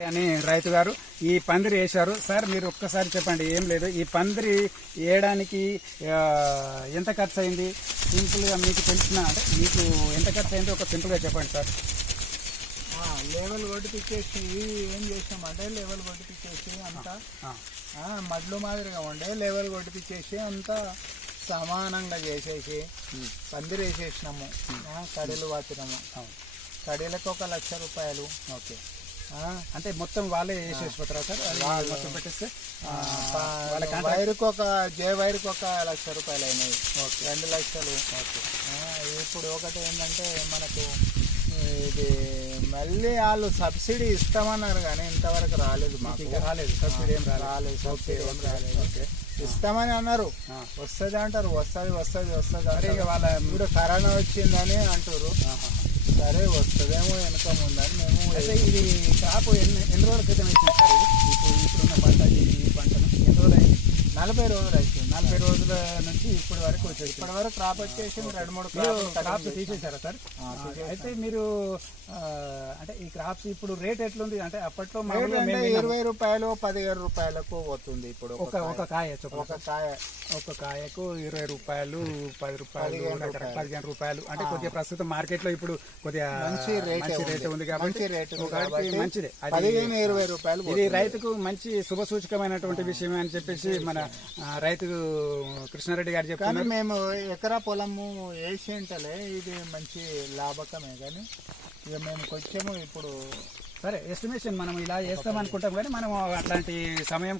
అని రైతు గారు ఈ పందిరి వేశారు. సార్ మీరు ఒక్కసారి చెప్పండి ఏం లేదు. ఈ పందిరి వేయడానికి ఎంత ఖర్చు అయింది? సింపుల్గా మీకు తెలిసిన అంటే మీకు ఎంత ఖర్చు అయిందో ఒక సింపుల్గా చెప్పండి సార్. లెవెల్ కొట్టిపించేసి ఏం చేసామంటే లెవెల్ కొట్టిపించేసి అంతా ఆ, ఆ, మడ్లు మాదిరిగా ఉండే లెవెల్ కొట్టిపించేసి అంతా సమానంగా చేసేసి పందిరి వేసేసినాము. కడీలు అవును. కడీలకు ఒక లక్ష రూపాయలు. ఓకే. అంటే మొత్తం వాళ్ళే వేసేసిపోతారా సార్? మొత్తం పెట్టేస్తే వైరుకి ఒక జే వైరుకి ఒక లక్ష రూపాయలు అయినాయి. రెండు లక్షలు. ఇప్పుడు ఒకటి ఏంటంటే మనకు ఇది మళ్ళీ వాళ్ళు సబ్సిడీ ఇస్తామన్నారు కానీ ఇంతవరకు రాలేదు మాకు. ఇంకా రాలేదు. సబ్సిడీ ఏం రాలేదు. సబ్సిడీ ఏం రాలేదు. ఓకే. ఇస్తామని అన్నారు. వస్తుంది అంటారు వస్తుంది వస్తుంది వస్తుంది అంటారు. వాళ్ళ ఇప్పుడు కరోనా వచ్చిందని అంటారు. సరే వస్తుందేమో వెనక ముందని మేము అయితే ఇది క్రాప్ ఎన్ని ఎన్ని రోజుల క్రితం వేసింది సార్ ఇప్పుడు ఇప్పుడున్న పంట ఈ పంటను ఎన్ని రోజులు నలభై రోజులు అవుతుంది నలభై రోజుల నుంచి ఇప్పటి వరకు వచ్చేసి ఇప్పటి వరకు క్రాప్ వచ్చేసి రెండు మూడు క్రాప్స్. తీసేశారా సార్. అయితే మీరు అంటే ఈ క్రాప్స్ ఇప్పుడు రేట్ ఎట్లుంది అంటే అప్పట్లో. ఇరవై రూపాయలు పదిహేడు రూపాయలకు పోతుంది ఇప్పుడు ఒక ఒక కాయ ఒక కాయ ఒక కాయకు ఇరవై రూపాయలు పది రూపాయలు పదిహేను రూపాయలు. పదిహేను అంటే కొద్దిగా ప్రస్తుతం మార్కెట్లో ఇప్పుడు కొద్దిగా మంచి రేటే. రేట్ ఉంది కాబట్టి రేట్ మంచిదే పదిహేను ఇరవై రూపాయలు ఇది. రైతుకు మంచి శుభ సూచకమైనటువంటి విషయం అని చెప్పేసి మన ఆ, రైతు కృష్ణారెడ్డి గారు కానీ చెప్తున్నారు. మేము ఎకరా పొలము వేసి ఉంటలే ఇది మంచి లాభకమే కానీ ఇక మేము కొంచెము ఇప్పుడు సరే ఎస్టిమేషన్ మనం ఇలా చేస్తాం అనుకుంటాం కానీ మనం అట్లాంటి సమయం